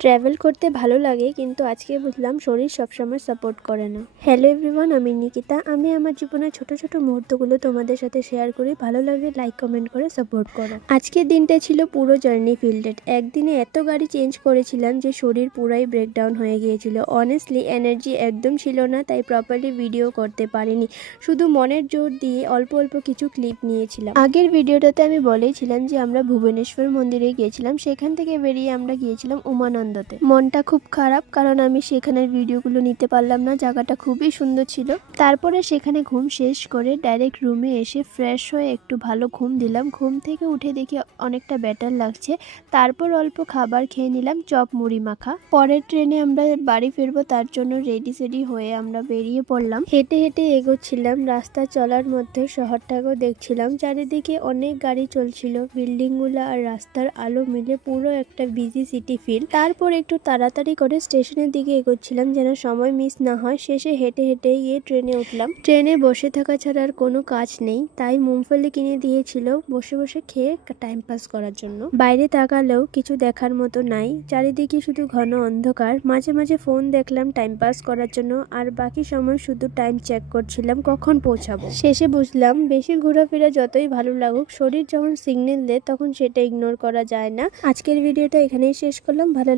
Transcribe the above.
Travel করতে ভালো লাগে, কিন্তু আজকে বুঝলাম শরীর সবসময় সাপোর্ট করে না। হ্যালো এভরিওয়ান, আমি নিকিতা। আমি আমার জীবনের ছোট ছোট মুহূর্তগুলো তোমাদের সাথে শেয়ার করি। ভালো লাগলে লাইক কমেন্ট করে সাপোর্ট করো। আজকের দিনটা ছিল পুরো জার্নি ফিল্ডেড। একদিনে এত গাড়ি চেঞ্জ করেছিলাম যে শরীর পুরাই ব্রেকডাউন হয়ে গিয়েছিল। অনেস্টলি এনার্জি একদম ছিল না, তাই প্রপারলি ভিডিও করতে পারিনি। শুধু মনের জোর দিয়ে অল্প অল্প কিছু ক্লিপ নিয়েছিলাম। আগের ভিডিওটাতে আমি বলেছিলাম যে আমরা ভুবনেশ্বর মন্দিরে গিয়েছিলাম, সেখান থেকে বেরিয়ে আমরা গিয়েছিলাম উমানন্দতে। মনটা খুব খারাপ, কারণ আমি সেখানের ভিডিওগুলো নিতে পারলাম না। জায়গাটা খুবই সুন্দর ছিল। তারপরে সেখানে ঘুম শেষ করে ডাইরেক্ট রুমে এসে ফ্রেশ হয়ে একটু ভালো ঘুম দিলাম। ঘুম থেকে উঠে দেখি অনেকটা বেটার লাগছে। তারপর অল্প খাবার খেয়ে নিলাম, চপ মুড়ি মাখা। পরের ট্রেনে আমরা বাড়ি ফিরবো, তার জন্য রেডি সেডি হয়ে আমরা বেরিয়ে পড়লাম। হেঁটে হেঁটে এগোচ্ছিলাম। রাস্তা চলার মধ্যে শহরটাকেও দেখছিলাম। চারিদিকে অনেক গাড়ি চলছিল, বিল্ডিং গুলা আর রাস্তার আলো মিলে পুরো একটা বিজি সিটি ফিল। তারপর একটু তাড়াতাড়ি করে স্টেশনের দিকে এগোচ্ছিলাম যেন সময় মিস না হয়। শেষে হেঁটে হেঁটে গিয়ে ট্রেনে উঠলাম। ট্রেনে বসে থাকা ছাড়া আর কোনো কাজ নেই, তাই মুংফলি কিনে দিয়েছিল বসে বসে খেয়ে টাইম পাস করার জন্য। বাইরে তাকালেও কিছু দেখার মতো নাই, চারিদিকে শুধু ঘন অন্ধকার। মাঝে মাঝে ফোন দেখলাম টাইম পাস করার জন্য, আর বাকি সময় শুধু টাইম চেক করছিলাম কখন পৌঁছাবো। শেষে বুঝলাম বেশি ঘোরাফেরা যতই ভালো লাগুক, শরীর যখন সিগন্যাল দেয় তখন সেটা ইগনোর করা যায় না। আজকের ভিডিওটা এখানেই শেষ করলাম। ভালো